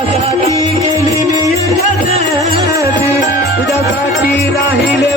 तुझ्यासाठी गेली मी जगती, तुझ्यासाठी राहिले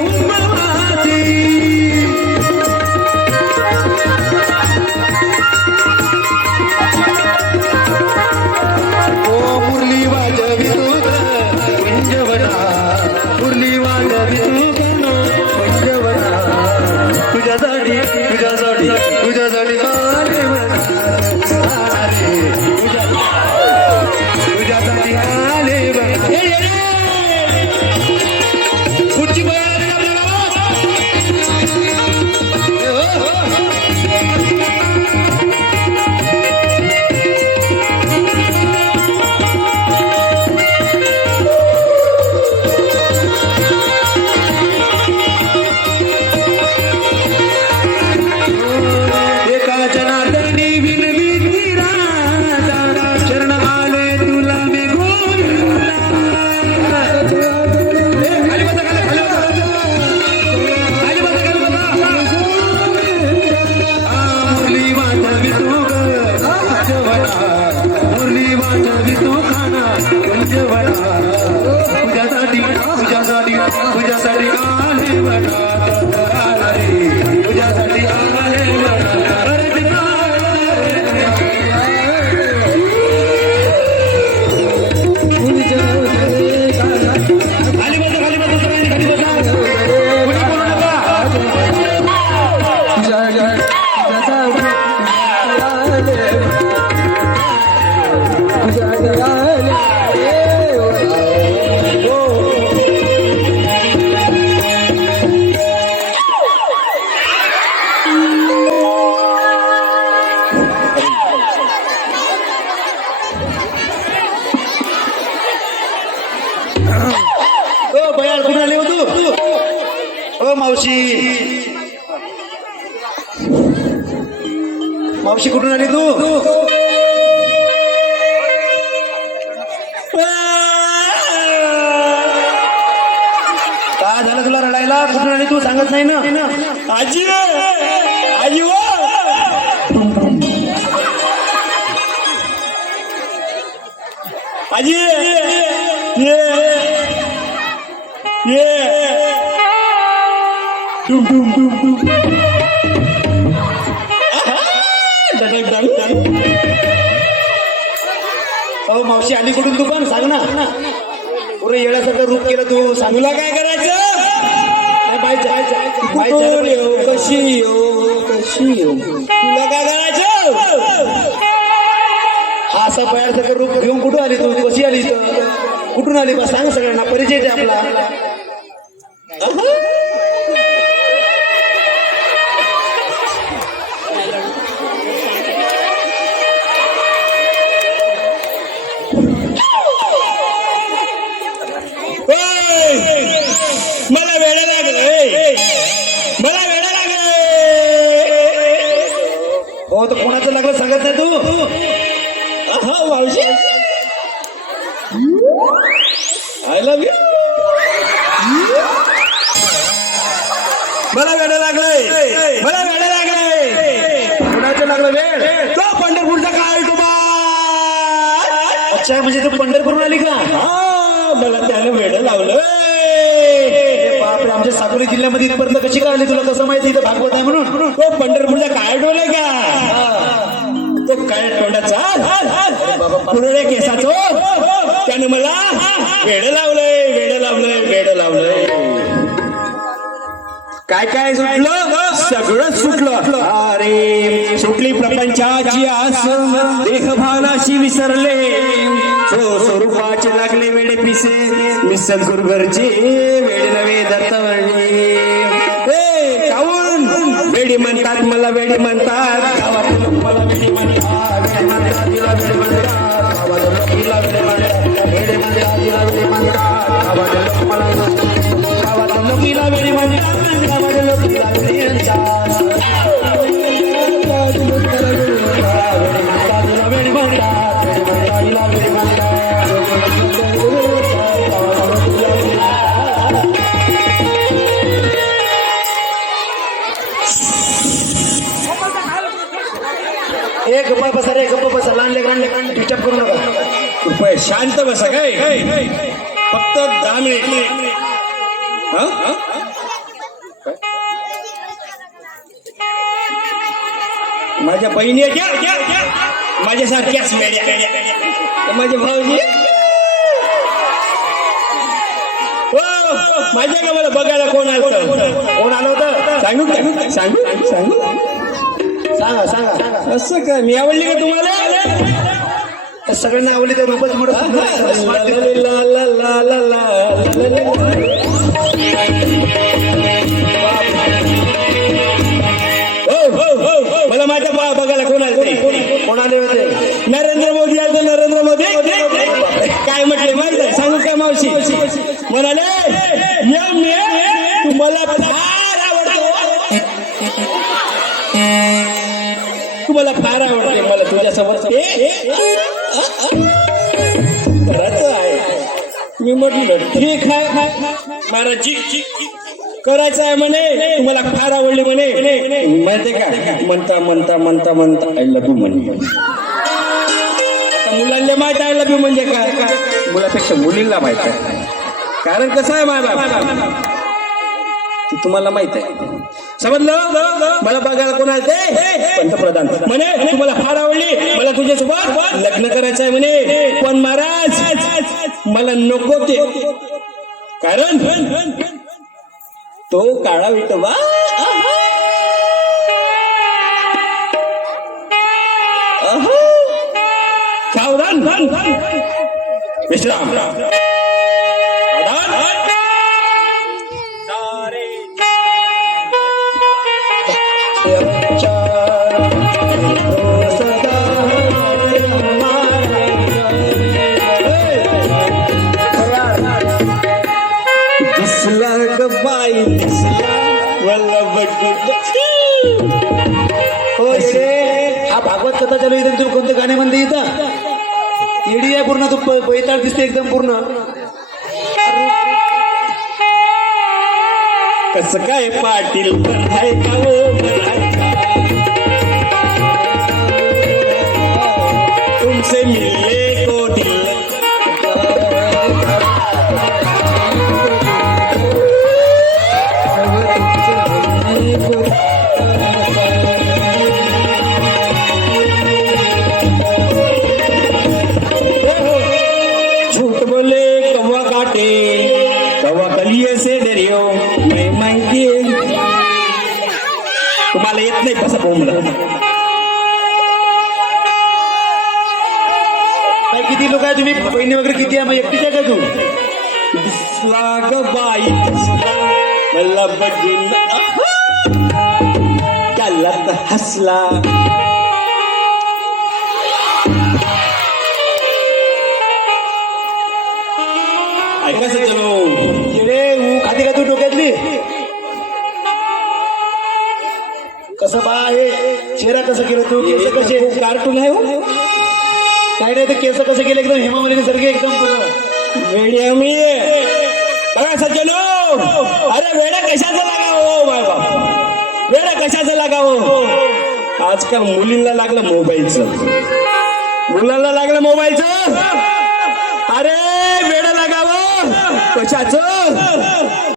मावशी. मावशी कुठून आली तू? काय झालं तुला रडायला? कुठून आली तू? सांगत नाही ना. आजी आजी आजी. ये. ये. अहो मावशी आली कुठून तू पण सांग ना. पुरे येण्यासारखं रूप केलं तू. सांग तुला काय करायचं. बाई, जाय. कशी येऊ कशी येऊ? तुला काय करायचं? हा असा पयासारखं रूप घेऊन कुठून आली तू? कशी आली इथं? कुठून आली बा? सांग सगळ्यांना. परिचय दे आपला. मला वेळ लागलंय. मला वेळ लागलंय. कुणाचं लागलं वेळ तो पंढरपूरचा काय तुम्हा अच्छा म्हणजे तू पंढरपूरून आली का? हा मला त्यानं वेळ लावलं बापरे आमच्या साकोली जिल्ह्यामध्ये इथपर्यंत कशी काय आली तुला? कसं माहिती इथं भागवत आहे म्हणून? तो पंढरपूरचा काय डोलाय का? तो काय तोंडाचा पुरळ्या केसाचो त्यानं मला वेड लावलंय वेड लावलंय वेड लावलंय. काय काय सुटलं? सगळं सुटलं. अरे सुटली प्रपंचाची आस. देहभानाशी विसरले. हो, स्वरूपाचे लागले वेडे पिसे. मी सद्गुरुगरचे वेड नवे दत्त ए काऊन? वेडी म्हणतात मला वेडी म्हणतात. मला वेडी म्हणतात. एक गप्पा बसा रे गप्पा बसा. लहान लेकरांना लेकरांना डिस्टर्ब करू नका. कृपया शांत बसा काय? फक्त दहा मिनिट? माझ्या बहिणी माझ्यासारख्याच तर माझे भाऊजी. माझ्या का मला बघायला कोण आलं कोण आलं होतं? सांगू सांगू? सांगू? सांगा सांगा. असं काय? मी आवडली का तुम्हाला? सगळ्यांना आवडली तर रूपच मोठं. मला माझ्या बा- बघायला कोण आलं ते? कोण आले होते? नरेंद्र मोदी आले नरेंद्र मोदी. काय म्हटले माहीत सांगू काय मावशी? म्हणाले तुम्हाला फार आवडते मला तुझ्यासमोर. खरंच आहे. मी म्हटलं ठीक आहे चिक करायचं आहे म्हणे. तुम्हाला फार आवडले म्हणे. माहिती का? म्हणता म्हणता म्हणता म्हणता आय लव्ह यू म्हणे. मुलांना माहीत आहे लव्ह यू म्हणजे काय? मुलापेक्षा मुलींना माहीत आहे. कारण कसं आहे माझा तुम्हाला माहीत आहे. समजलं? मला बघायला कोण आले पंतप्रधान. म्हणे तुम्हाला फार आवडली. मला तुझ्यासोबत लग्न करायचं आहे म्हणे. पण महाराज? मला नको ते. कारण तो काळा विठोबा अहो. सावधान. विश्राम. हो येडे हा भागवत कथा चालू इथे. कोणते गाणे म्हणते इथं? येडी आहे पूर्ण तू प- बैताळ दिसते एकदम पूर्ण. कस काय पाटील आहे का हो? तुम्हाला येत नाही कसं बोंबलं काय किती लोक आहे तुम्ही बहिणी वगैरे किती आहे मग एकटीच आहे का तू दिसला ग बाई दिसला मला बघितलं त्याला हसला कार्टून आहे हो. काय नाही ते केस कसं केलं एकदम? हेमामालिनी सारखे एकदम. वेड्या मी. बघा सज्जनो. अरे वेडा कशाचा लागावं बाप. वेडा कशाचा लागावं आजकाल मुलींना लागलं मोबाईलचं. मुलांना लागलं मोबाईलचं? अरे वेड लागावं. कशाचं?